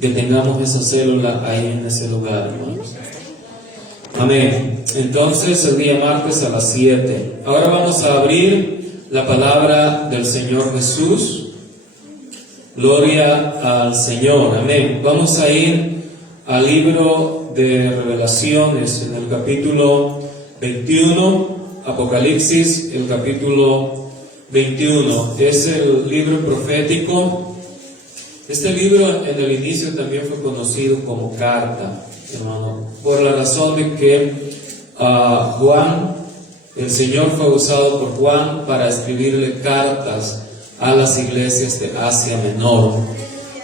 que tengamos esa célula ahí en ese lugar, hermanos. Amén. Entonces, el día martes a las 7. Ahora vamos a abrir la palabra del Señor Jesús. Gloria al Señor. Amén. Vamos a ir al libro de Revelaciones, en el capítulo 21, Apocalipsis, el capítulo 21. Es el libro profético. Este libro en el inicio también fue conocido como carta, hermano, por la razón de que Juan, el Señor fue usado por Juan para escribirle cartas a las iglesias de Asia Menor.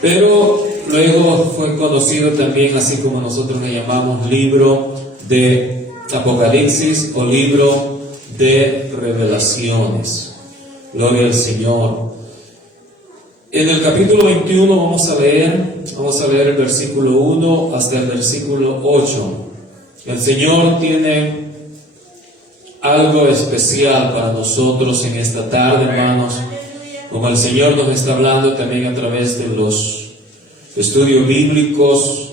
Pero luego fue conocido también, así como nosotros le llamamos, libro de Apocalipsis o libro de Revelaciones. Gloria al Señor. En el capítulo 21 vamos a leer el versículo 1 hasta el versículo 8. El Señor tiene algo especial para nosotros en esta tarde, hermanos. Como el Señor nos está hablando también a través de los estudios bíblicos,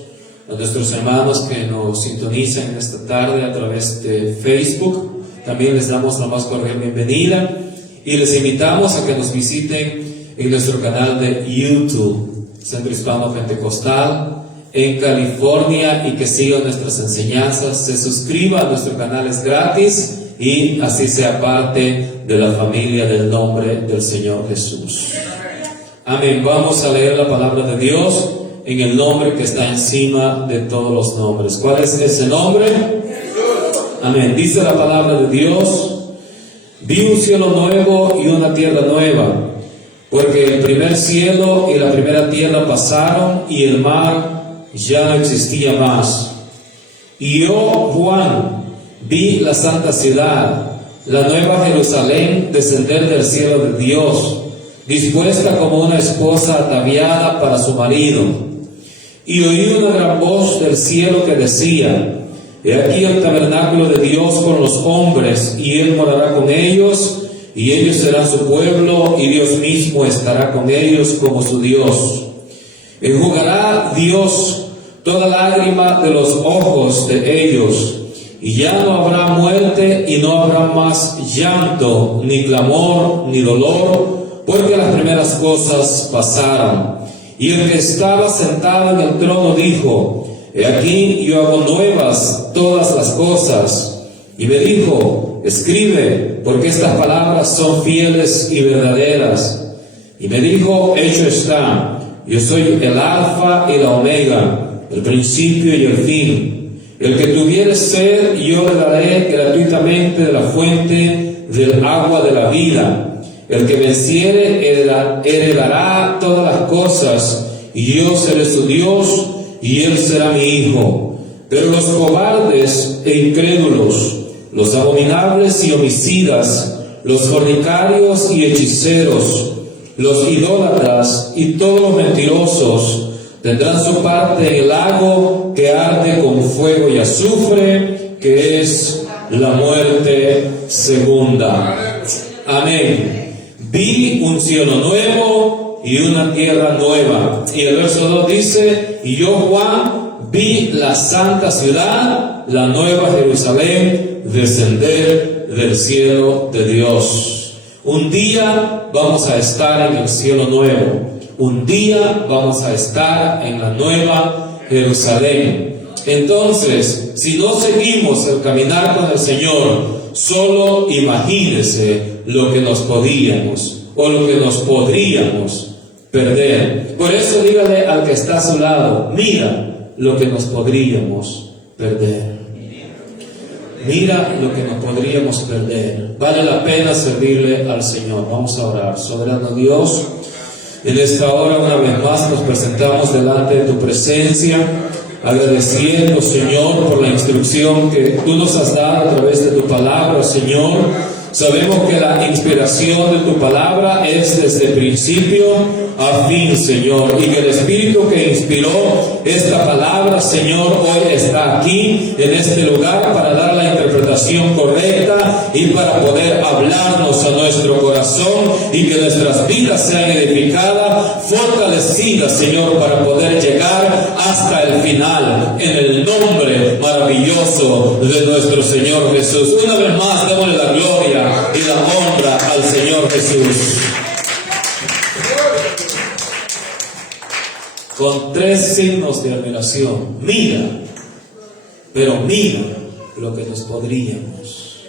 a nuestros hermanos que nos sintonizan en esta tarde a través de Facebook, también les damos la más cordial bienvenida y les invitamos a que nos visiten en nuestro canal de YouTube, Centro Hispano Pentecostal, en California, y que sigan nuestras enseñanzas, se suscriba a nuestro canal, es gratis, y así sea parte de la familia del nombre del Señor Jesús. Amén. Vamos a leer la palabra de Dios en el nombre que está encima de todos los nombres. ¿Cuál es ese nombre? Amén. Dice la palabra de Dios: vi un cielo nuevo y una tierra nueva, porque el primer cielo y la primera tierra pasaron y el mar ya no existía más. Y yo, Juan, vi la santa ciudad, la nueva Jerusalén, descender del cielo de Dios, dispuesta como una esposa ataviada para su marido. Y oí una gran voz del cielo que decía: he aquí el tabernáculo de Dios con los hombres, y Él morará con ellos, y ellos serán su pueblo, y Dios mismo estará con ellos como su Dios. Enjugará Dios toda lágrima de los ojos de ellos, y ya no habrá muerte, y no habrá más llanto, ni clamor, ni dolor, porque las primeras cosas pasaron. Y el que estaba sentado en el trono dijo: he aquí yo hago nuevas todas las cosas. Y me dijo: escribe, porque estas palabras son fieles y verdaderas. Y me dijo: hecho está, yo soy el alfa y la omega, el principio y el fin. El que tuviere sed, yo le daré gratuitamente de la fuente del agua de la vida. El que venciere heredará todas las cosas, y yo seré su Dios, y él será mi hijo. Pero los cobardes e incrédulos, los abominables y homicidas, los fornicarios y hechiceros, los idólatras y todos los mentirosos tendrán su parte en el lago que arde con fuego y azufre, que es la muerte segunda. Amén. Vi un cielo nuevo y una tierra nueva. Y el verso 2 dice: y yo, Juan, vi la santa ciudad, la nueva Jerusalén, descender del cielo de Dios. Un día vamos a estar en el cielo nuevo. Un día vamos a estar en la nueva Jerusalén. Entonces, si no seguimos el caminar con el Señor, solo imagínese lo que nos podíamos o lo que nos podríamos perder. Por eso dígale al que está a su lado: mira lo que nos podríamos perder. Mira lo que nos podríamos perder. Vale la pena servirle al Señor. Vamos a orar. Soberano Dios, en esta hora una vez más nos presentamos delante de tu presencia, agradeciendo, Señor, por la instrucción que tú nos has dado a través de tu palabra, Señor. Sabemos que la inspiración de tu palabra es desde el principio a fin, Señor, y que el Espíritu que inspiró esta palabra, Señor, hoy está aquí en este lugar para dar la interpretación correcta y para poder hablarnos a nuestro corazón y que nuestras vidas sean edificadas, fortalecidas, Señor, para poder llegar maravilloso de nuestro Señor Jesús. Una vez más, démosle la gloria y la honra al Señor Jesús. Con 3 signos de admiración. Mira, pero mira lo que nos podríamos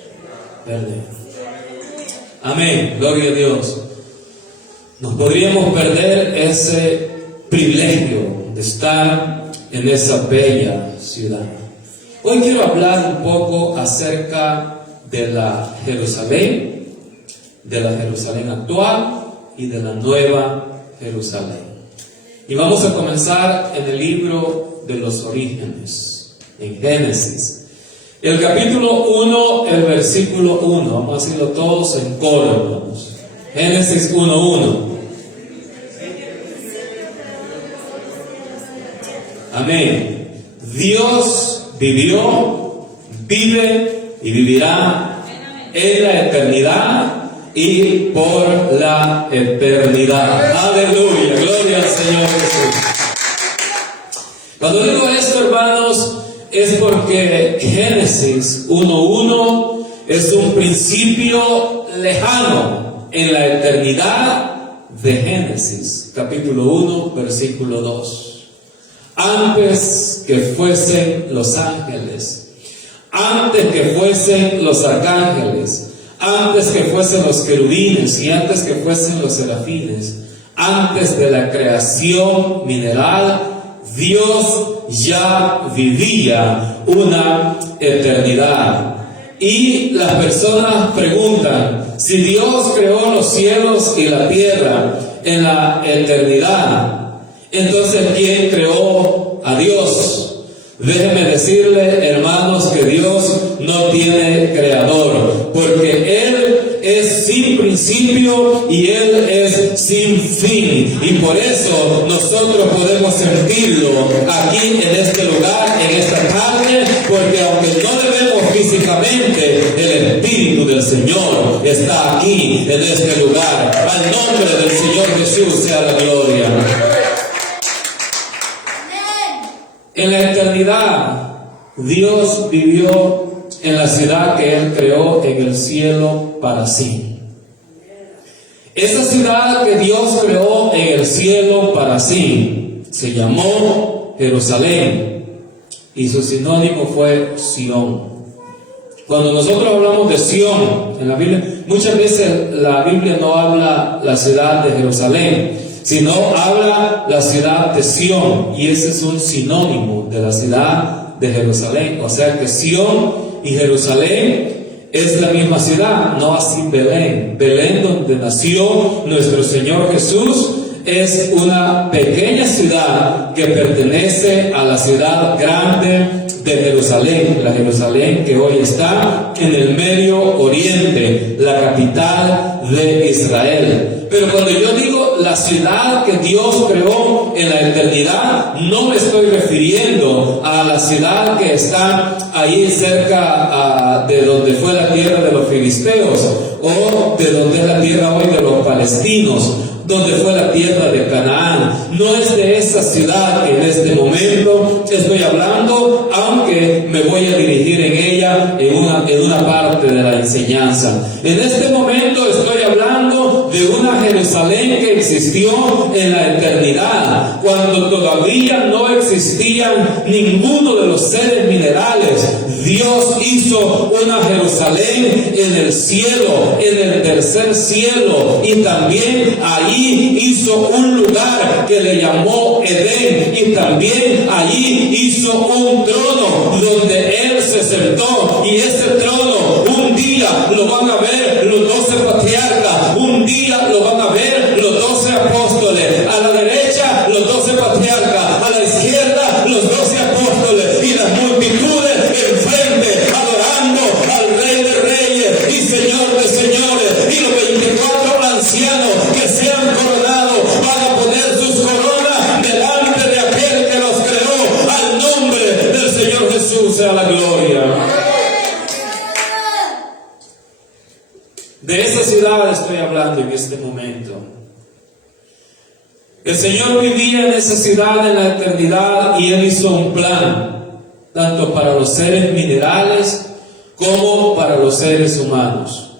perder. Amén, gloria a Dios. Nos podríamos perder ese privilegio de estar en esa bella ciudad. Hoy quiero hablar un poco acerca de la Jerusalén actual y de la nueva Jerusalén. Y vamos a comenzar en el libro de los orígenes, en Génesis. El capítulo 1, el versículo 1. Vamos a decirlo todos en coro, hermanos. Génesis 1:1. Amén. Dios vivió, vive y vivirá en la eternidad y por la eternidad. Aleluya, gloria al Señor Jesús. Cuando digo esto, hermanos, es porque Génesis 1:1 es un principio lejano en la eternidad de Génesis, capítulo 1, versículo 2. Antes que fuesen los ángeles, antes que fuesen los arcángeles, antes que fuesen los querubines y antes que fuesen los serafines, antes de la creación mineral, Dios ya vivía una eternidad. Y las personas preguntan, si Dios creó los cielos y la tierra en la eternidad, entonces ¿quién creó a Dios? Déjenme decirle, hermanos, que Dios no tiene creador, porque Él es sin principio y Él es sin fin. Y por eso nosotros podemos sentirlo aquí en este lugar, en esta tarde, porque aunque no le vemos físicamente, el Espíritu del Señor está aquí en este lugar. Al nombre del Señor Jesús sea la gloria. En la eternidad, Dios vivió en la ciudad que Él creó en el cielo para sí. Esa ciudad que Dios creó en el cielo para sí se llamó Jerusalén y su sinónimo fue Sión. Cuando nosotros hablamos de Sión en la Biblia, muchas veces la Biblia no habla la ciudad de Jerusalén, sino habla la ciudad de Sión, y ese es un sinónimo de la ciudad de Jerusalén. O sea que Sión y Jerusalén es la misma ciudad, no así Belén. Belén, donde nació nuestro Señor Jesús, es una pequeña ciudad que pertenece a la ciudad grande de Jerusalén, la Jerusalén que hoy está en el Medio Oriente, la capital de Israel. Pero cuando yo digo la ciudad que Dios creó en la eternidad, no me estoy refiriendo a la ciudad que está ahí cerca de donde fue la tierra de los filisteos, o de donde es la tierra hoy de los palestinos, donde fue la tierra de Canaán. No es de esa ciudad que en este momento estoy hablando, aunque me voy a dirigir en ella en una parte de la enseñanza. En este momento estoy hablando de una Jerusalén que existió en la eternidad, cuando todavía no existían ninguno de los seres minerales. Dios hizo una Jerusalén en el cielo, en el tercer cielo, y también allí hizo un lugar que le llamó Edén, y también allí hizo un trono donde Él se sentó, y ese trono un día lo van a ver los 12 patriarcas, un día lo van a ver los 12 apóstoles, a la derecha los 12 patriarcas, a la izquierda los 12 apóstoles, y las multitudes enfrente adorando al Rey de Reyes y Señor de Señores, y los 24 ancianos que sean coronados van a poner sus coronas delante de aquel que los creó. Al nombre del Señor Jesús sea la gloria. De esa ciudad estoy hablando en este momento. El Señor vivía en esa ciudad en la eternidad, y Él hizo un plan. tanto para los seres minerales como para los seres humanos.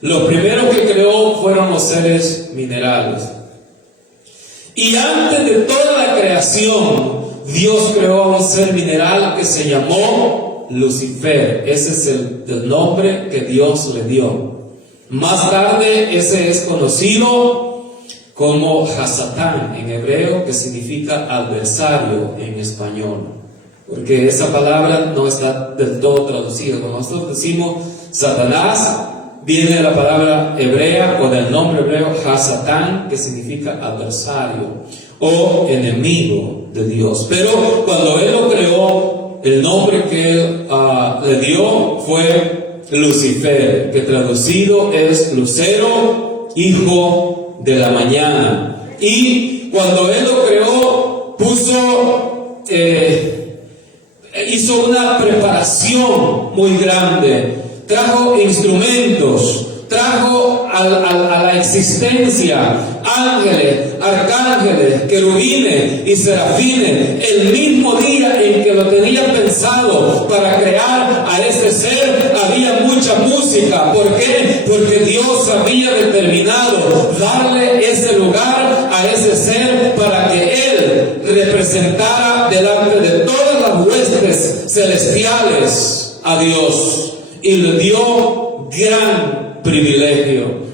Los primeros que creó fueron los seres minerales. Y antes de toda la creación, Dios creó a un ser mineral que se llamó Lucifer. Ese es el nombre que Dios le dio. Más tarde, ese es conocido como Hasatán en hebreo, que significa adversario en español. Porque esa palabra no está del todo traducida. Cuando nosotros decimos Satanás, viene de la palabra hebrea o del nombre hebreo Hasatán, que significa adversario o enemigo de Dios. Pero cuando Él lo creó, el nombre que Él le dio fue Lucifer, que traducido es lucero, hijo de la mañana. Y cuando Él lo creó, hizo una preparación muy grande, trajo instrumentos, trajo a la existencia ángeles, arcángeles, querubines y serafines, el mismo día en que lo tenía pensado para crear a este ser. Había mucha música. ¿Por qué? Porque Dios había determinado darle ese lugar a ese ser para que Él representara delante de todas las huestes celestiales a Dios, y le dio gran privilegio.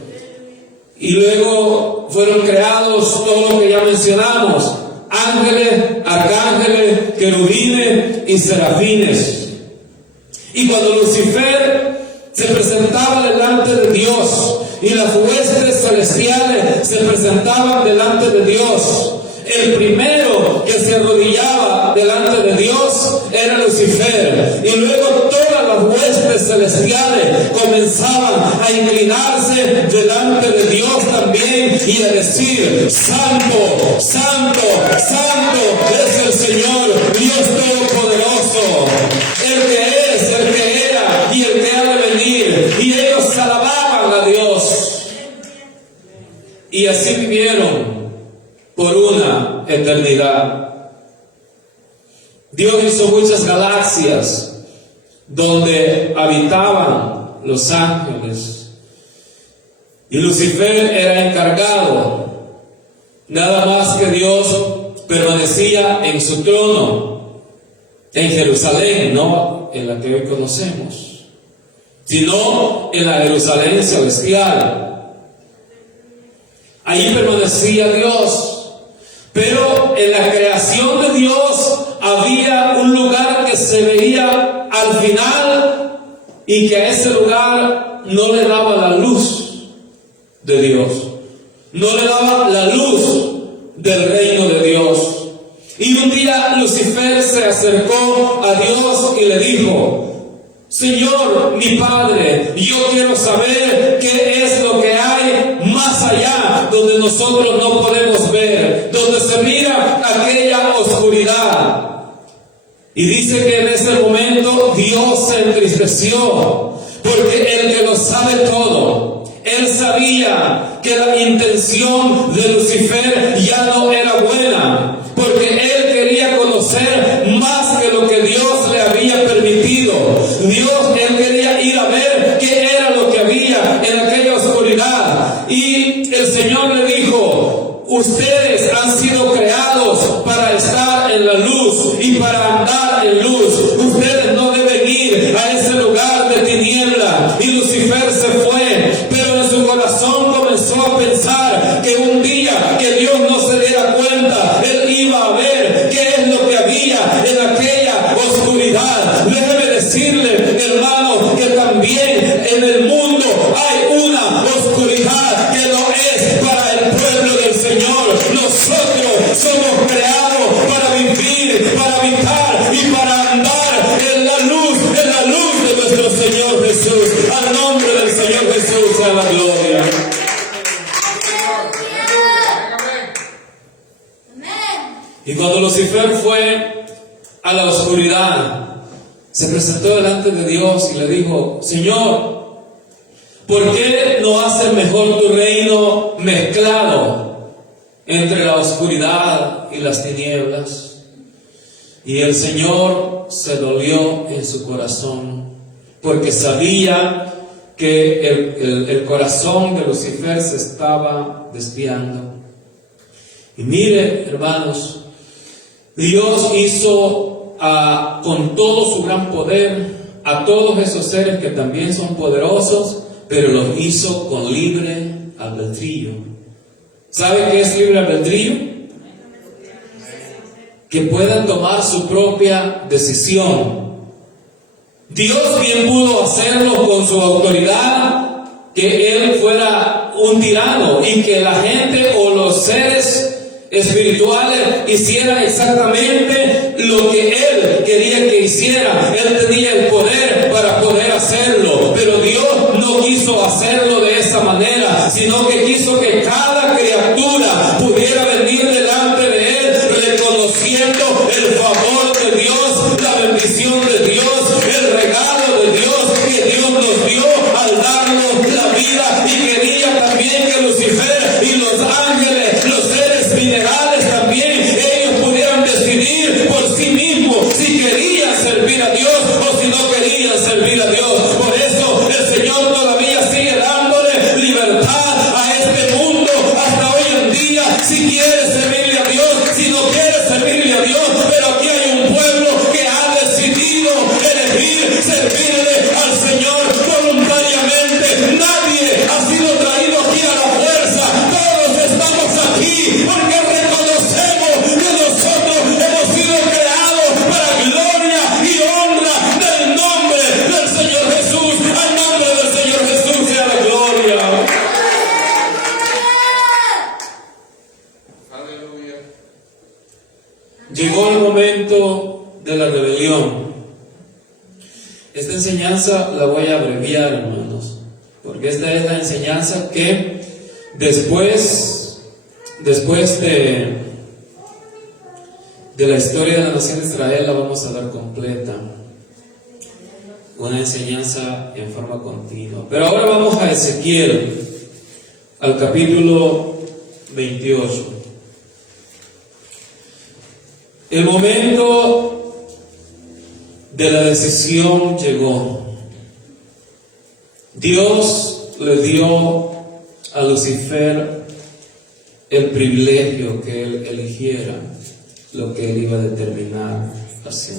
Y luego fueron creados todo lo que ya mencionamos: ángeles, arcángeles, querubines y serafines. Y cuando Lucifer se presentaba delante de Dios y las huestes celestiales se presentaban delante de Dios, el primero que se arrodillaba delante de Dios era Lucifer, y luego todas las huestes celestiales comenzaban a inclinarse delante de Dios también y a decir: Santo, Santo, Santo es el Señor Dios Todopoderoso, el que es, el que era y el que ha de venir. Y ellos alababan a Dios, y así vivieron por una eternidad. Dios hizo muchas galaxias donde habitaban los ángeles, y Lucifer era encargado. Nada más que Dios permanecía en su trono en Jerusalén, no en la que hoy conocemos, sino en la Jerusalén celestial. Ahí permanecía Dios. Pero en la creación de Dios había un lugar que se veía al final, y que a ese lugar no le daba la luz de Dios, no le daba la luz del reino de Dios. Y un día Lucifer se acercó a Dios y le dijo: Señor, mi Padre, yo quiero saber qué es lo que hay más allá, donde nosotros no podemos ver, donde se mira aquella oscuridad. Y dice que en ese momento Dios se entristeció, porque el que lo sabe todo, Él sabía que la intención de Lucifer ya no era buena, porque Él quería conocer más que lo que Dios le había permitido. Él quería ir a ver qué era lo que había en aquella oscuridad. Y el Señor le dijo: ustedes han sido creados para estar en la luz y para andar en luz. Ustedes no deben ir a ese lugar de tiniebla. Y Lucifer se fue, pero en su corazón comenzó a pensar que un día que Dios no se diera cuenta, él iba a ver qué es lo que había en aquella oscuridad. Déjeme decirle, hermano, que también en el mundo hay una oscuridad que no es para el pueblo del Señor. Nosotros somos creados para vivir, para habitar y para andar en la luz de nuestro Señor Jesús. Al nombre del Señor Jesús sea la gloria. Y cuando Lucifer fue a la oscuridad, se presentó delante de Dios y le dijo: Señor, ¿por qué no haces mejor tu reino mezclado entre la oscuridad y las tinieblas? Y el Señor se dolió en su corazón, porque sabía que el corazón de Lucifer se estaba desviando. Y mire, hermanos, Dios hizo con todo su gran poder a todos esos seres que también son poderosos, pero los hizo con libre albedrío. ¿Sabe qué es libre albedrío? Que puedan tomar su propia decisión. Dios bien pudo hacerlo con su autoridad, que Él fuera un tirano y que la gente o los seres espirituales hicieran exactamente lo que Él quería que hicieran. Él tenía el poder para poder hacerlo, pero Dios no quiso hacerlo de esa manera, sino que quiso que cada criatura pudiera venir delante de Él reconociendo el favor de Dios, la bendición de Dios, el regalo de Dios que Dios nos dio al darnos la vida. Y quería también que Lucifer y los ángeles, los seres minerales también, ellos pudieran decidir por sí mismos si querían servir a Dios o si no querían servir a Dios. Por eso el Señor todavía sigue dándole libertad a este mundo hasta hoy en día, si quiere servirle a Dios, si no quiere servirle a Dios. Pero aquí hay un pueblo que ha decidido elegir servirle al Señor voluntariamente. Nadie ha sido traído aquí a la fuerza, todos estamos aquí porque reconocemos que nosotros hemos sido creados para gloria y honra del nombre del Señor Jesús. Al nombre del Señor Jesús sea la gloria. Aleluya. Llegó el momento de la rebelión. Esta enseñanza la voy a abreviar, hermanos, porque esta es la enseñanza que después de la historia de la nación de Israel la vamos a dar completa, una enseñanza en forma continua. Pero ahora vamos a Ezequiel, al capítulo 28. El momento de la decisión llegó. Dios le dio a Lucifer el privilegio que él eligiera lo que él iba a determinar hacer.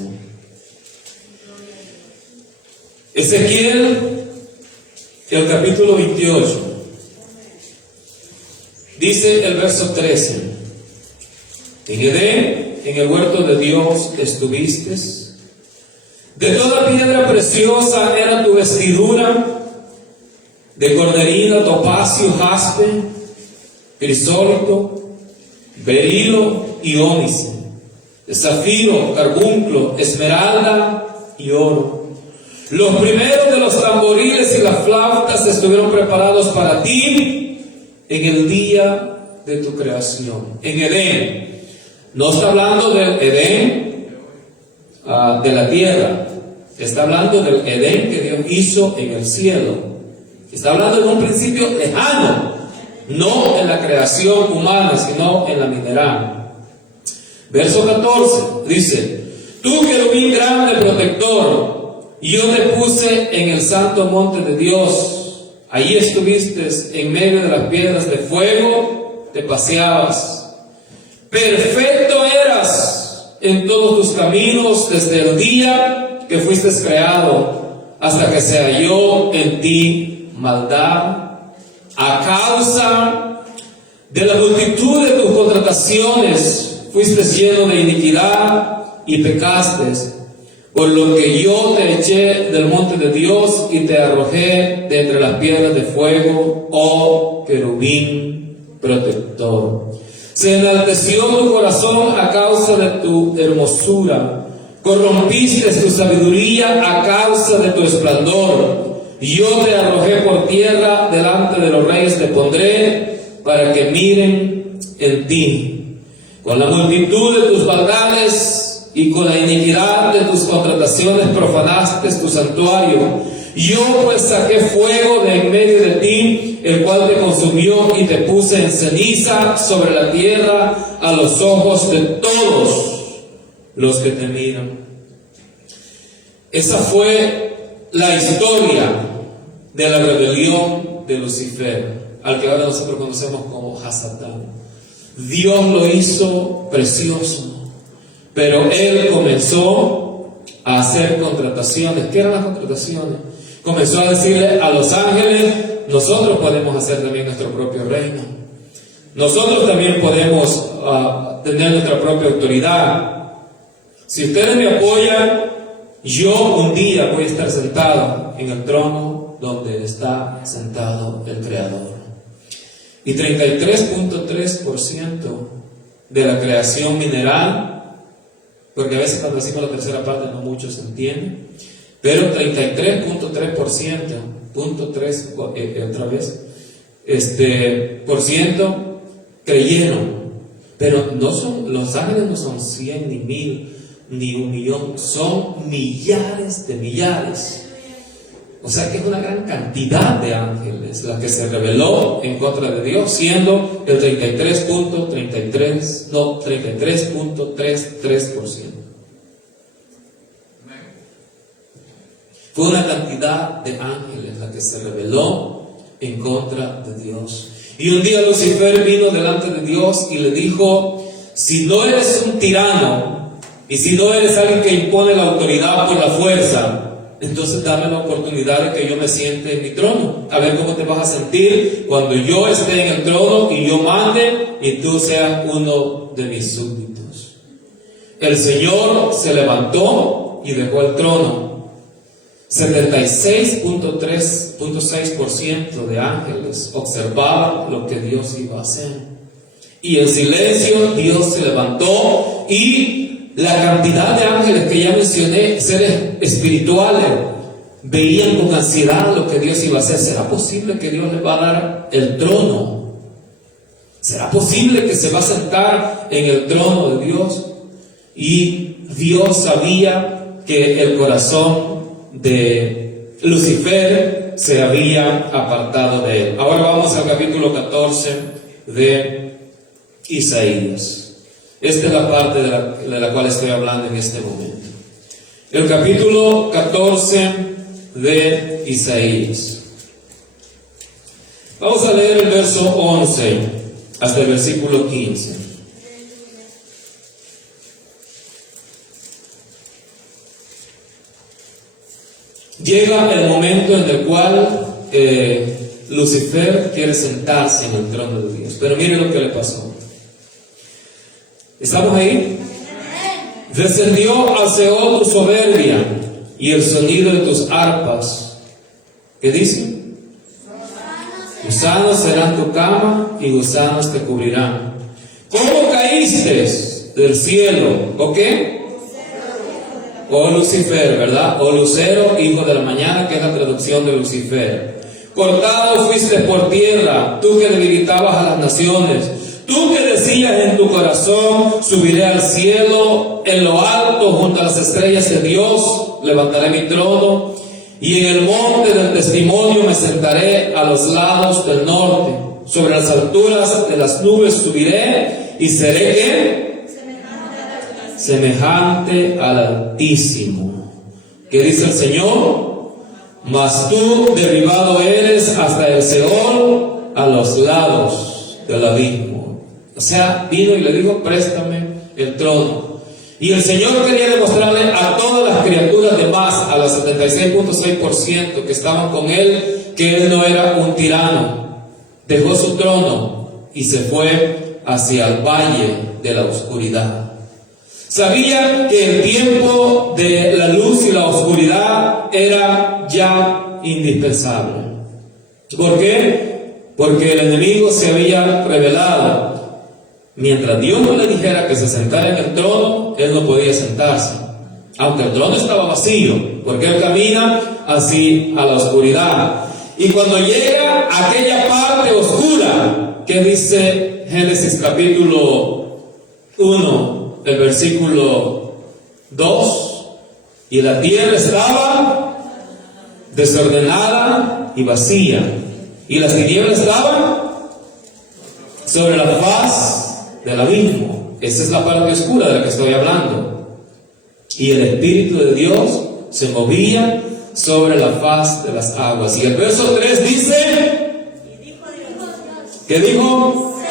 Ezequiel, el capítulo 28, dice el verso 13: en Edén, en el huerto de Dios estuviste. De toda piedra preciosa era tu vestidura, de cornerina, topacio, jaspe, crisólito, berilo y ónice, de zafiro, carbunclo, esmeralda y oro. Los primeros de los tamboriles y las flautas estuvieron preparados para ti en el día de tu creación. En Edén. No está hablando del Edén de la tierra, está hablando del Edén que Dios hizo en el cielo. Está hablando de un principio lejano, no en la creación humana, sino en la mineral. Verso 14 dice: tú, querubín grande protector, yo te puse en el santo monte de Dios, allí estuviste en medio de las piedras de fuego, te paseabas. Perfecto eras en todos tus caminos desde el día que fuiste creado hasta que se halló en ti maldad. A causa de la multitud de tus contrataciones fuiste lleno de iniquidad y pecaste, por lo que yo te eché del monte de Dios y te arrojé de entre las piedras de fuego, oh querubín protector. Se enalteció tu corazón a causa de tu hermosura, corrompiste tu sabiduría a causa de tu esplendor. Yo te arrojé por tierra, delante de los reyes te pondré, para que miren en ti. Con la multitud de tus maldades y con la iniquidad de tus contrataciones profanaste tu santuario. Yo pues saqué fuego de en medio de ti, el cual te consumió, y te puse en ceniza sobre la tierra a los ojos de todos los que te miran. Esa fue la historia de la rebelión de Lucifer, al que ahora nosotros conocemos como Hasatán. Dios lo hizo precioso, pero él comenzó a hacer contrataciones. ¿Qué eran las contrataciones? Comenzó a decirle a los ángeles: nosotros podemos hacer también nuestro propio reino, nosotros también podemos tener nuestra propia autoridad. Si ustedes me apoyan, yo un día voy a estar sentado en el trono donde está sentado el Creador. Y 33.3% de la creación mineral, porque a veces cuando decimos la tercera parte no mucho se entiende, pero 33.3%, otra vez, por ciento creyeron. Pero no son, los ángeles no son 100 ni 1000 ni 1.000.000, son millares de millares. O sea que es una gran cantidad de ángeles la que se rebeló en contra de Dios, siendo el 33.33%. Fue una cantidad de ángeles la que se rebeló en contra de Dios. Y un día Lucifer vino delante de Dios y le dijo: si no eres un tirano y si no eres alguien que impone la autoridad por la fuerza, entonces dame la oportunidad de que yo me siente en mi trono, a ver cómo te vas a sentir cuando yo esté en el trono y yo mande y tú seas uno de mis súbditos. El Señor se levantó y dejó el trono. 76.6% de ángeles observaban lo que Dios iba a hacer, y en silencio Dios se levantó, y la cantidad de ángeles que ya mencioné, seres espirituales, veían con ansiedad lo que Dios iba a hacer. ¿Será posible que Dios les va a dar el trono? ¿Será posible que se va a sentar en el trono de Dios? Y Dios sabía que el corazón de Lucifer se había apartado de él. Ahora vamos al capítulo 14 de Isaías. Esta es la parte de la cual estoy hablando en este momento. El capítulo 14 de Isaías. Vamos a leer el verso 11 hasta el versículo 15. Llega el momento en el cual Lucifer quiere sentarse en el trono de Dios. Pero mire lo que le pasó. ¿Estamos ahí? Descendió al Seol tu soberbia y el sonido de tus arpas. ¿Qué dice? Gusanos serán tu cama y gusanos te cubrirán. ¿Cómo caíste del cielo? ¿O qué? O Lucifer, ¿verdad? O Lucero, hijo de la mañana, que es la traducción de Lucifer. Cortado fuiste por tierra, tú que debilitabas a las naciones. Tú que decías en tu corazón: subiré al cielo, en lo alto, junto a las estrellas de Dios, levantaré mi trono, y en el monte del testimonio me sentaré a los lados del norte. Sobre las alturas de las nubes subiré, y seré ¿qué? Semejante al Altísimo. ¿Qué dice el Señor? Mas tú derribado eres hasta el Seol, a los lados del abismo. O sea, vino y le dijo: préstame el trono. Y el Señor quería demostrarle a todas las criaturas demás, a las 76.6% que estaban con él, que él no era un tirano. Dejó su trono y se fue hacia el valle de la oscuridad. Sabía que el tiempo de la luz y la oscuridad era ya indispensable. ¿Por qué? Porque el enemigo se había revelado. Mientras Dios no le dijera que se sentara en el trono, él no podía sentarse, aunque el trono estaba vacío, porque él camina así a la oscuridad. Y cuando llega a aquella parte oscura, que dice Génesis capítulo 1, el versículo 2, y la tierra estaba desordenada y vacía, y las tinieblas estaban sobre la faz del abismo. Esa es la parte oscura de la que estoy hablando. y el Espíritu de Dios se movía sobre la faz de las aguas. Y el verso 3 dice, ¿qué dijo?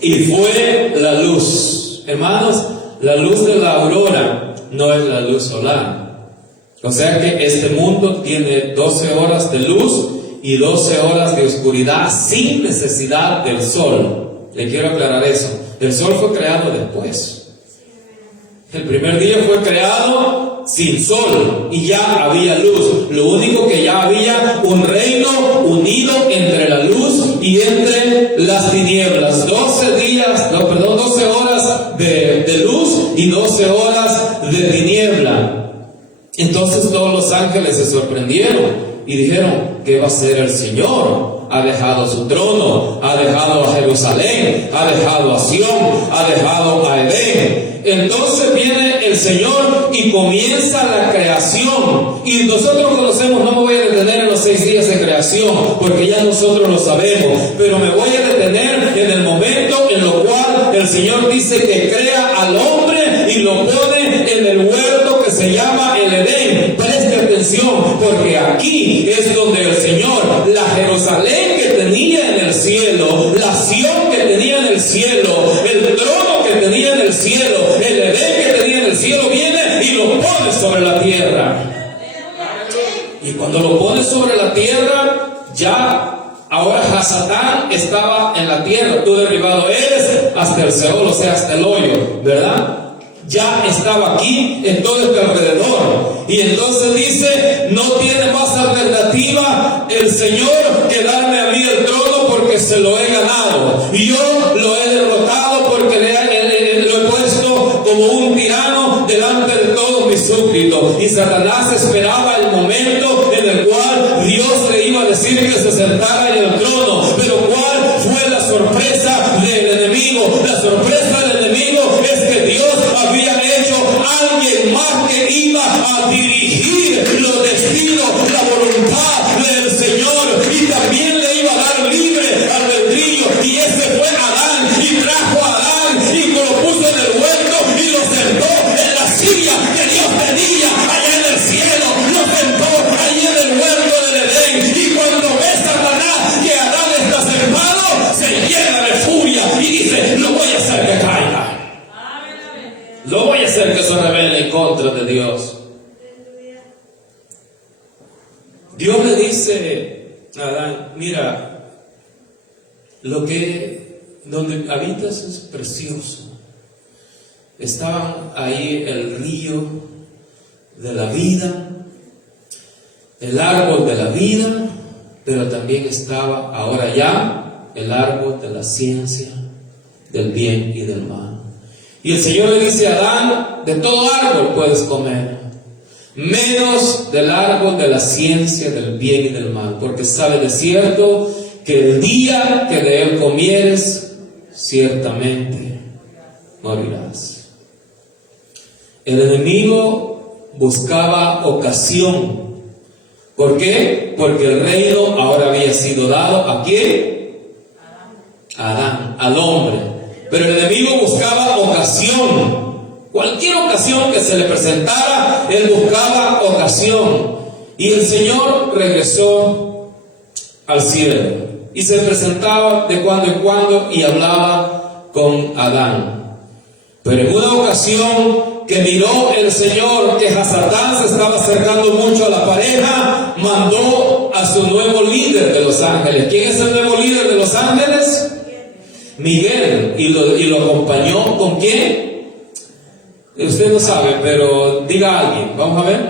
Y fue la luz. Hermanos, la luz de la aurora no es la luz solar. O sea que este mundo tiene 12 horas de luz y 12 horas de oscuridad sin necesidad del sol. Le quiero aclarar eso. El sol fue creado después. El primer día fue creado sin sol y ya había luz. Lo único que ya había un reino unido entre la luz y entre las tinieblas. 12 horas de luz y 12 horas de tiniebla. Entonces todos los ángeles se sorprendieron y dijeron, ¿qué va a hacer el Señor? Ha dejado su trono, ha dejado a Jerusalén, ha dejado a Sión, ha dejado a Edén. Entonces viene el Señor y comienza la creación. Y nosotros conocemos, no me voy a detener en los 6 días de creación, porque ya nosotros lo sabemos, pero me voy a detener en el momento en lo cual el Señor dice que crea al hombre y lo pone en el huerto que se llama el Edén. Preste atención, porque aquí es donde el Señor, la Jerusalén que tenía en el cielo, la Sión que tenía en el cielo, el trono que tenía en el cielo, el Edén que tenía en el cielo, viene y lo pone sobre la tierra. Y cuando lo pone sobre la tierra, ya ahora Satán estaba en la tierra. Tú derribado eres hasta el Seol, o sea, hasta el hoyo, ¿verdad? Ya estaba aquí en todo este alrededor. Y entonces dice, no tiene más alternativa el Señor que darme a mí el trono, porque se lo he ganado. Y yo lo he derrotado porque lo he puesto como un tirano delante de todos mis súbditos. Y Satanás esperaba el momento en el cual Dios le iba a decir que se sentara en el trono. Pero ¿cuál fue la sorpresa del enemigo? La sorpresa del enemigo es que Dios había hecho a alguien más que iba a dirigir los destinos, la voluntad del Señor, y también le iba a dar libre albedrío. Y ese fue Adán, y trajo a Adán y lo puso en el huerto y lo sentó en la silla que Dios tenía allá en el cielo. Lo sentó allí en el huerto del Edén. Y cuando ve Satanás que Adán está sentado, se llena de furia y dice, lo voy a hacer que caiga. Lo voy a hacer que se rebele en contra de Dios. Dios le dice a Adán, mira, donde habitas es precioso. Estaban ahí el río de la vida, el árbol de la vida, pero también estaba ahora ya el árbol de la ciencia del bien y del mal. Y el Señor le dice a Adán, de todo árbol puedes comer, menos del árbol de la ciencia del bien y del mal, porque sabe de cierto que el día que de él comieres, ciertamente morirás. El enemigo buscaba ocasión. ¿Por qué? Porque el reino ahora había sido dado ¿a quién? A Adán, al hombre. Pero el enemigo buscaba ocasión. Cualquier ocasión que se le presentara, él buscaba ocasión. Y el Señor regresó al cielo y se presentaba de cuando en cuando y hablaba con Adán. Pero en una ocasión que miró el Señor que Satán se estaba acercando mucho a la pareja, mandó a su nuevo líder de los ángeles. ¿Quién es el nuevo líder de los ángeles? Miguel. Y lo acompañó ¿con quién? Usted no sabe, pero diga a alguien. Vamos a ver.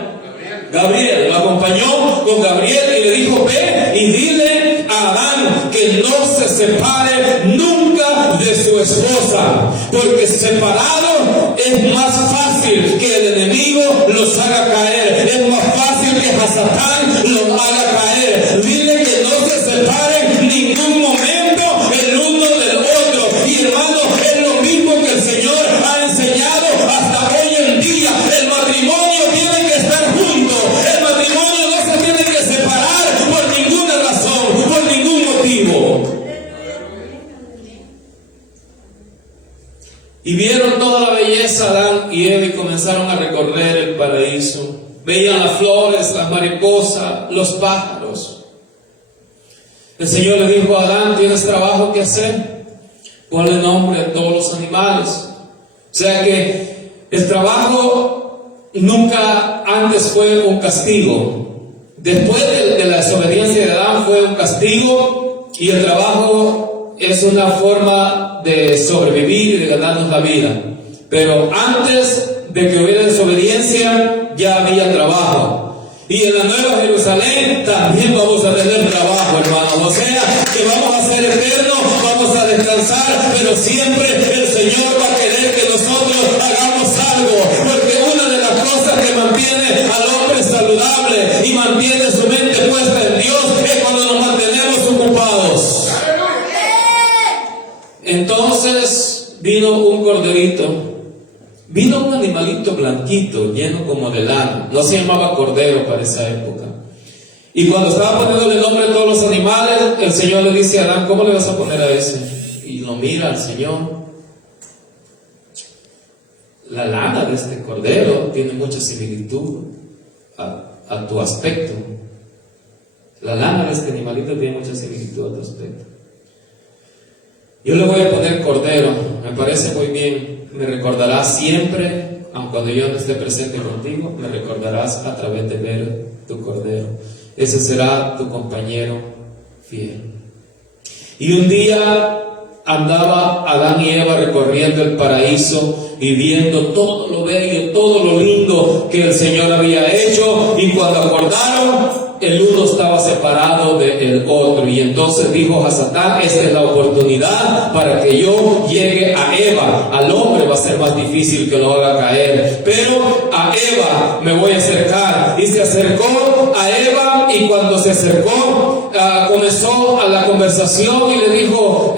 Gabriel. Lo acompañó con Gabriel y le dijo, ve y dile a Adán que no se separe nunca de su esposa, porque separado es más fácil que el enemigo los haga caer, es más fácil que Satán los haga caer. Dile que no se separen en ningún momento el uno del otro. Y hermano, es lo mismo que el Señor ha enseñado hasta hoy en día. El matrimonio tiene que estar junto. El matrimonio no se tiene que separar por ninguna razón, por ningún motivo. Y vieron toda la belleza Adán y Eva y comenzaron a recorrer el paraíso. Veían las flores, las mariposas, los pájaros. El Señor le dijo a Adán: tienes trabajo que hacer, ponle nombre a todos los animales. O sea que el trabajo nunca antes fue un castigo. Después de la desobediencia de Adán fue un castigo, y el trabajo es una forma de sobrevivir y de ganarnos la vida. Pero antes de que hubiera desobediencia ya había trabajo. Y en la Nueva Jerusalén también vamos a tener trabajo, hermanos. O sea que vamos a ser eternos, vamos a descansar, pero siempre el Señor va a querer que nosotros hagamos algo, porque una de las cosas que mantiene al hombre saludable y mantiene su mente puesta en Dios es cuando nos mantenemos ocupados. Entonces vino un corderito. Vino un animalito blanquito, lleno como de lana. No se llamaba cordero para esa época. Y cuando estaba poniéndole nombre a todos los animales, el Señor le dice a Adán: ¿cómo le vas a poner a ese? Y lo mira al Señor. La lana de este cordero tiene mucha similitud a tu aspecto. La lana de este animalito tiene mucha similitud a tu aspecto. Yo le voy a poner cordero, me parece muy bien. Me recordarás siempre, aun cuando yo no esté presente contigo, me recordarás a través de ver tu cordero. Ese será tu compañero fiel. Y un día andaba Adán y Eva recorriendo el paraíso y viendo todo lo bello, todo lo lindo que el Señor había hecho, y cuando acordaron, el uno estaba separado del otro. Y entonces dijo a Satán: esta es la oportunidad para que yo llegue a Eva. Al hombre va a ser más difícil que lo haga caer, pero a Eva me voy a acercar. Y se acercó a Eva, y cuando se acercó comenzó a la conversación y le dijo: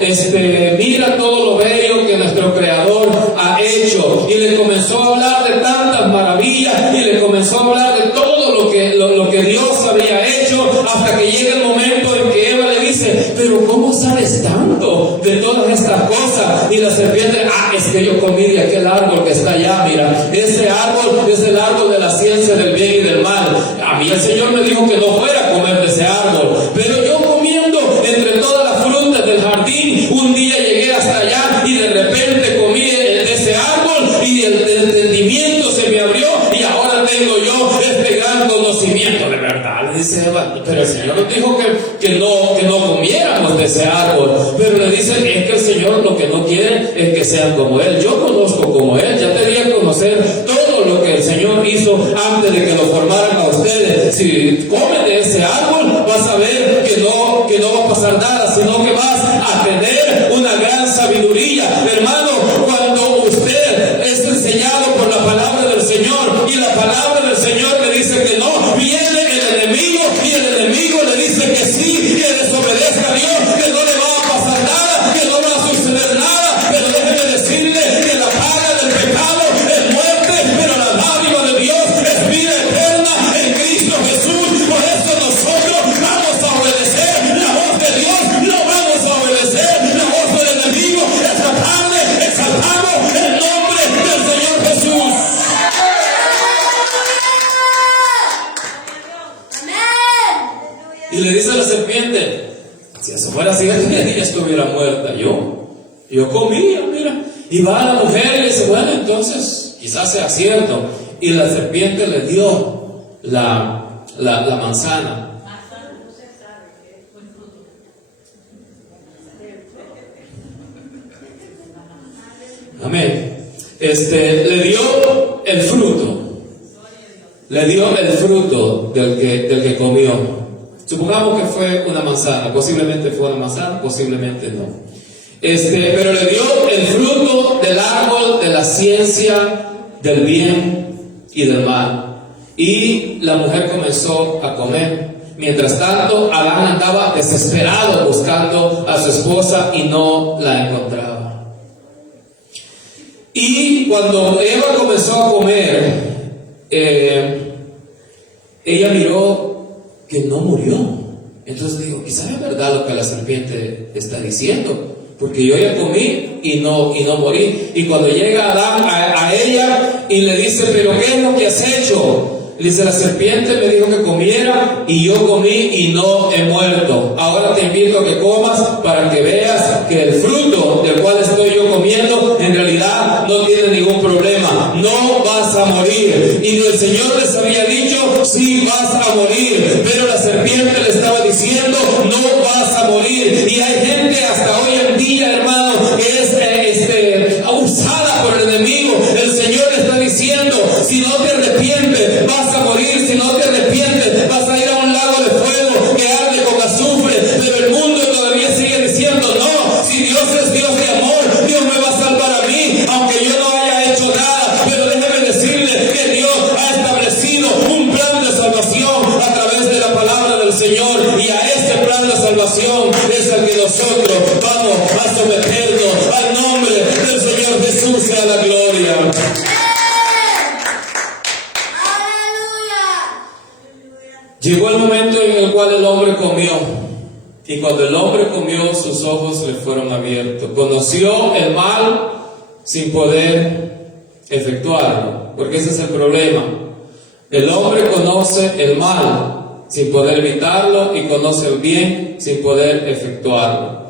mira todo lo bello que nuestro Creador ha hecho. Y le comenzó a hablar de tantas maravillas, y le comenzó a hablar de todo lo que Dios había hecho, hasta que llega el momento en que Eva le dice: pero ¿cómo sabes tanto de todas estas cosas? Y la serpiente: es que yo comí de aquel árbol que está allá, mira, ese árbol es el árbol de la ciencia del bien y del mal. A mí el Señor me dijo que no fuera a comer de ese árbol, pero yo comiendo entre todas las frutas del jardín, un día llegué hasta allá y de repente comí de ese árbol, y el entendimiento se me abrió, y ahora tengo yo este gran conocimiento. De verdad, le dice Eva: pero el Señor nos dijo que no comiéramos de ese árbol. Pero le dicen: es que el Señor lo que no quiere es que sean como Él. Yo conozco como Él, ya te di a conocer todo lo que el Señor hizo antes de que lo formaran a ustedes. Si comen de ese árbol, vas a ver que no va a pasar nada, sino que vas a tener una gran sabiduría. Hermano, cuando usted es enseñado por la palabra del Señor, y la palabra del Señor le dice que no, viene el enemigo, y el enemigo le dice que sí, que desobedezca a Dios, que no le va a pasar nada, que no va a suceder nada. Pero déjeme decirle que la paga del pecado es muerte, pero la dádiva de Dios es vida eterna en Cristo Jesús. Por eso nosotros vamos a obedecer la voz de Dios, no vamos a obedecer la voz del enemigo. Esta tarde exaltamos el nombre del Señor Jesús. Y le dice a la serpiente: si eso fuera así, ya estuviera muerta. Yo comía, mira. Y va a la mujer y le dice: bueno, entonces quizás sea cierto. Y la serpiente le dio la manzana. Amén. Le dio el fruto. Le dio el fruto del que comió. Supongamos que fue una manzana, posiblemente fue una manzana, posiblemente no. Pero le dio el fruto del árbol de la ciencia del bien y del mal. Y la mujer comenzó a comer. Mientras tanto, Adán andaba desesperado buscando a su esposa y no la encontraba. Y cuando Eva comenzó a comer, ella miró que no murió. Entonces dijo: quizás es verdad lo que la serpiente está diciendo. porque yo ya comí y no morí. Y cuando llega Adán a ella y le dice, pero ¿qué es lo que has hecho? Le dice, la serpiente me dijo que comiera y yo comí y no he muerto. Ahora te invito a que comas para que veas que el fruto del cual estoy yo comiendo en realidad no tiene ningún problema. No vas a morir. Y el Señor les había dicho, sí vas a morir. Pero la serpiente le estaba diciendo, no vas a morir. Y hay gente hasta hoy en día, hermano, que es usada por el enemigo. El Señor le está diciendo, si no te arrepientes, vas a morir. Si no te arrepientes, vas a ir a un lago de fuego que arde con azufre. Pero el mundo todavía sigue diciendo, no, si Dios es Dios de amor, Dios me va a salvar a mí, aunque yo no haya hecho nada. Pero déjeme decirle que Dios ha establecido un plan de salvación a través de la palabra del Señor, y a este plan de salvación es al que nosotros vamos a someternos. Al nombre del Señor Jesús sea la gloria. Llegó el momento en el cual el hombre comió, y cuando el hombre comió, sus ojos le fueron abiertos. Conoció el mal sin poder efectuarlo, porque ese es el problema. El hombre conoce el mal sin poder evitarlo y conoce el bien sin poder efectuarlo.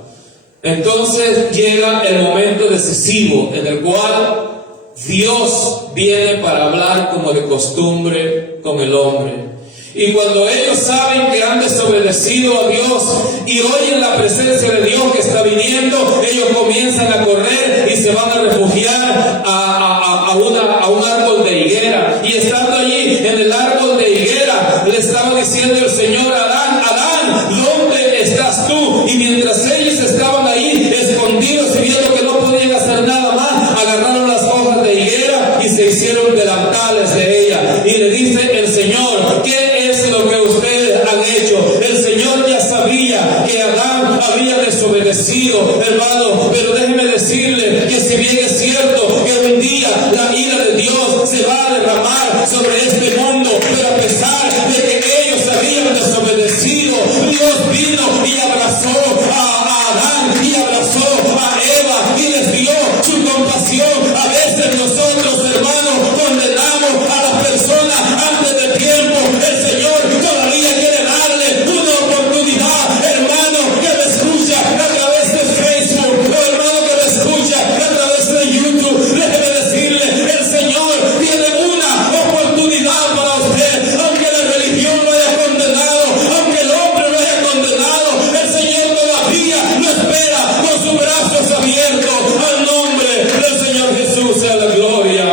Entonces llega el momento decisivo en el cual Dios viene para hablar como de costumbre con el hombre. Y cuando ellos saben que han desobedecido a Dios y oyen la presencia de Dios que está viniendo, ellos comienzan a correr y se van a refugiar a un árbol de higuera. Y estando allí en el árbol de higuera, le estaba diciendo el Señor a Adán, Adán, ¿dónde estás tú? Y mientras ellos estaban ahí escondidos y viendo que no podían hacer nada más, agarraron las hojas de higuera y se hicieron delantales de ella. Y le dice el Señor, ¿qué es lo que ustedes han hecho? El Señor ya sabía que Adán había desobedecido, hermano, pero déjeme decirle que si bien es cierto que un día la ira de Dios se va a derramar sobre este mundo, pero a pesar de que ellos habían desobedecido, Dios vino y abrazó a Adán y abrazó a Eva y les dio su compasión. A veces nosotros, hermanos, condenamos a las personas antes de tiempo. El Señor todavía quiere darle una oportunidad, hermano, que me escucha a través de Facebook, o hermano que me escucha a través de YouTube. Déjeme decirle, el Señor tiene una oportunidad para usted. Aunque la religión lo haya condenado, aunque el hombre lo haya condenado, el Señor todavía lo espera con sus brazos abiertos. Al nombre del Señor Jesús sea la gloria.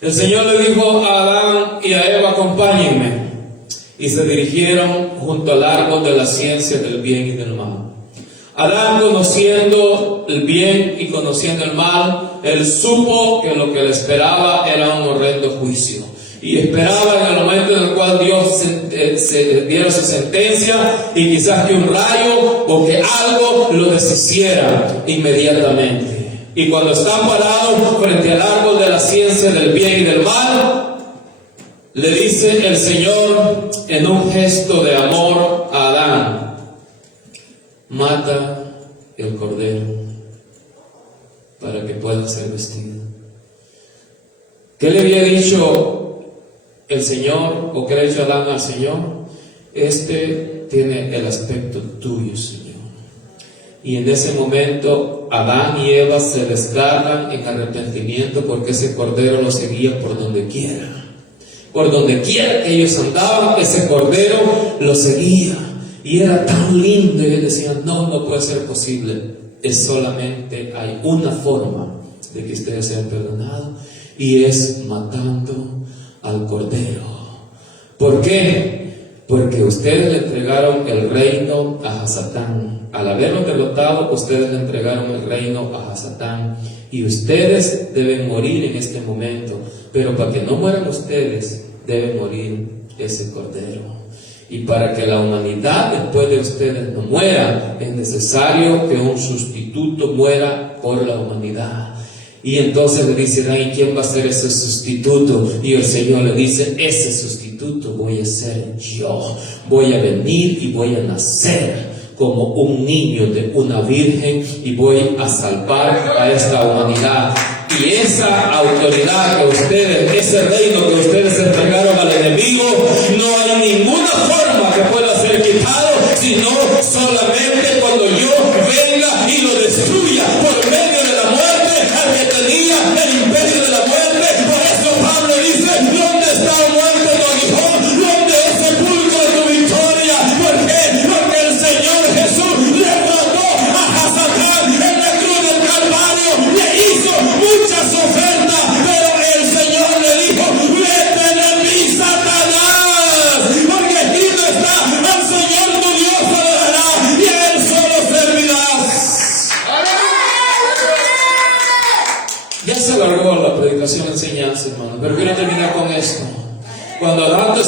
El Señor le dijo a Adán y a Eva, acompáñenme. Y se dirigieron junto al árbol de la ciencia del bien y del mal. Adán, conociendo el bien y conociendo el mal, él supo que lo que le esperaba era un horrendo juicio. Y esperaba en el momento en el cual Dios se diera su sentencia, y quizás que un rayo o que algo lo deshiciera inmediatamente. Y cuando están parados frente al árbol de la ciencia del bien y del mal, le dice el Señor en un gesto de amor a Adán, mata el cordero para que pueda ser vestido. ¿Qué le había dicho el Señor, o qué le ha dicho Adán al Señor? Este tiene el aspecto tuyo, Señor. Y en ese momento Adán y Eva se descargan en arrepentimiento, porque ese cordero los seguía por donde quiera. Por donde quiera que ellos andaban, ese cordero los seguía. Y era tan lindo, y ellos decían, no puede ser posible. Es solamente, hay una forma de que ustedes sean perdonados, y es matando al cordero. ¿Por qué? Porque ustedes le entregaron el reino a Satán. Al haberlo derrotado, ustedes le entregaron el reino a Satán. Y ustedes deben morir en este momento. Pero para que no mueran ustedes, debe morir ese cordero. Y para que la humanidad después de ustedes no muera, es necesario que un sustituto muera por la humanidad. Y entonces le dicen, ¿y quién va a ser ese sustituto? Y el Señor le dice, ese sustituto voy voy a ser yo. Voy a venir y voy a nacer como un niño de una virgen y voy a salvar a esta humanidad. Y esa autoridad que ustedes, ese reino que ustedes entregaron al enemigo, no hay ninguna forma que pueda ser quitado, sino solamente cuando yo venga y lo destruya por medio de la muerte al que tenía el imperio de la muerte. Por eso Pablo dice: ¿dónde está muerte tu aguijón? ¿Dónde es sepulcro tu victoria? ¿Por qué? Porque el Señor Jesús le trató a Satán en la cruz del Calvario, le hizo muchas ofertas, pero el Señor le dijo: vete de mí, Satanás, porque aquí no está, al Señor tu Dios adorará y a Él solo servirás. Ya se alargó la predicación, enseñanza, hermano, pero quiero terminar con esto. Cuando Adán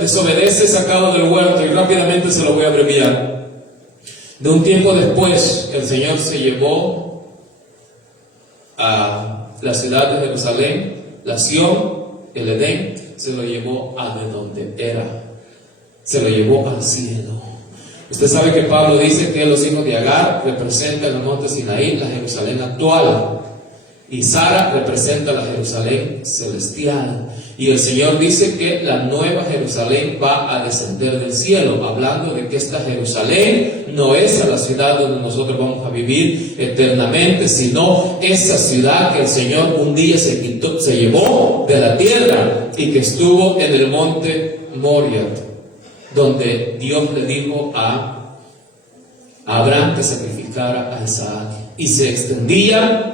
desobedece, sacado del huerto, y rápidamente se lo voy a abreviar. De un tiempo después, el Señor se llevó a la ciudad de Jerusalén, la Sión, el Edén, se lo llevó a de donde era, se lo llevó al cielo. Usted sabe que Pablo dice que los hijos de Agar representan el monte Sinaí, la Jerusalén actual, y Sara representa la Jerusalén celestial. Y el Señor dice que la nueva Jerusalén va a descender del cielo, hablando de que esta Jerusalén no es a la ciudad donde nosotros vamos a vivir eternamente, sino esa ciudad que el Señor un día se llevó de la tierra y que estuvo en el monte Moria, donde Dios le dijo a Abraham que sacrificara a Isaac, y se extendía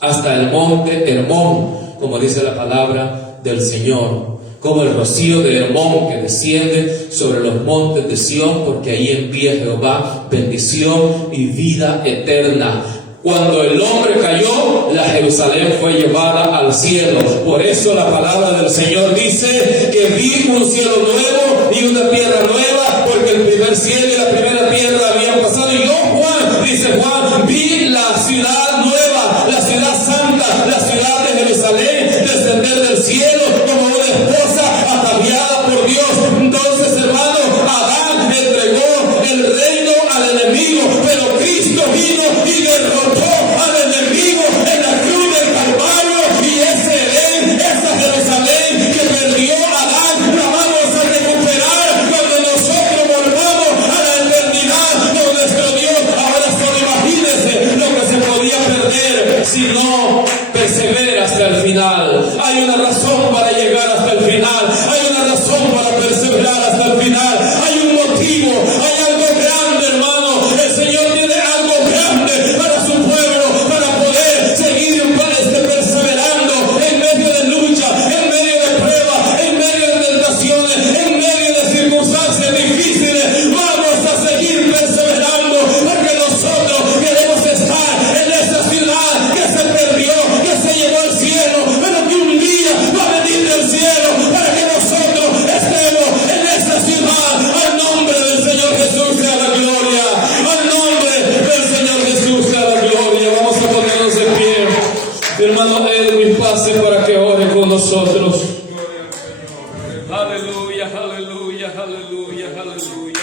hasta el monte Hermón, como dice la palabra del Señor, como el rocío de Hermón que desciende sobre los montes de Sión, porque ahí envía Jehová bendición y vida eterna. Cuando el hombre cayó, la Jerusalén fue llevada al cielo. Por eso la palabra del Señor dice que vi un cielo nuevo y una tierra nueva, porque el primer cielo y la primera tierra habían pasado. Y yo, Juan, dice Juan, vi la ciudad nueva, la ciudad santa, la ciudad de Jerusalén, descender del cielo como una esposa ataviada por Dios. Entonces, hermano, Adán entregó el reino al enemigo, pero Cristo vino y derrotó al enemigo en la cruz del Calvario, y ese Edén, esa Jerusalén que perdió Adán, la vamos a recuperar cuando nosotros volvamos a la eternidad con nuestro Dios. Ahora solo imagínense lo que se podía perder si no persevera hasta el final. Hay una razón para llegar hasta el final, hay una razón para perseverar hasta el final, hay un motivo, hay algo grande, hermano. El Señor tiene algo grande para su pueblo, para poder seguir perseverando en medio de lucha, en medio de pruebas, en medio de tentaciones, en medio de circunstancias difíciles. Vamos a seguir perseverando, porque nosotros queremos estar en esa ciudad que se perdió, que se llevó al cielo, pero que un día va a venir del cielo para que nosotros estemos en esa ciudad. Al nombre del Señor Jesús sea la gloria, al nombre del Señor Jesús sea la gloria. Vamos a ponernos de pie. Mi hermano Edwin, pase para que ore con nosotros. Aleluya, aleluya, aleluya, aleluya.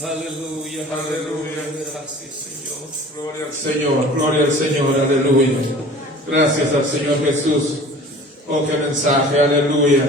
Aleluya, aleluya, gracias Señor. Gloria al Señor, gloria al Señor, aleluya. Gracias al Señor Jesús. Oh, qué mensaje, aleluya.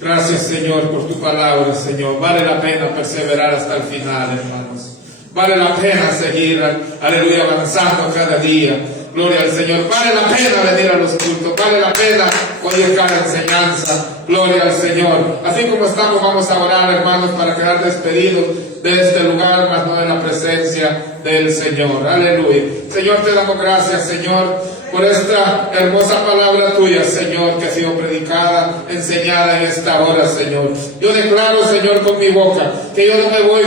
Gracias Señor por tu palabra, Señor. Vale la pena perseverar hasta el final, hermanos. Vale la pena seguir, aleluya, avanzando cada día. Gloria al Señor. Vale la pena venir a los cultos. Vale la pena oír cada enseñanza. Gloria al Señor. Así como estamos, vamos a orar, hermanos, para quedar despedidos de este lugar, mas no de la presencia del Señor. Aleluya. Señor, te damos gracias, Señor, por esta hermosa palabra tuya, Señor, que ha sido predicada, enseñada en esta hora, Señor. Yo declaro, Señor, con mi boca, que yo no me voy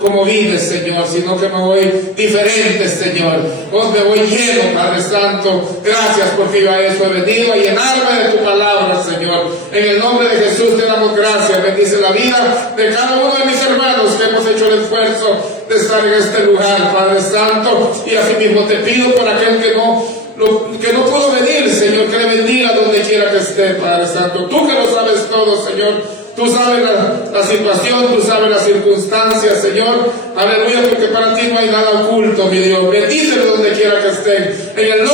como vine, Señor, sino que me voy diferente, Señor. Os me voy lleno, Padre Santo. Gracias, porque yo a eso he venido, a llenarme de tu palabra, Señor. En el nombre de Jesús te damos gracias. Bendice la vida de cada uno de mis hermanos que hemos hecho el esfuerzo de estar en este lugar, Padre Santo. Y así mismo te pido por aquel que no que no pudo venir, Señor, que le bendiga donde quiera que esté, Padre Santo. Tú que lo sabes todo, Señor. Tú sabes la situación, tú sabes las circunstancias, Señor. Aleluya, porque para ti no hay nada oculto, mi Dios. Bendícelo donde quiera que estén. En el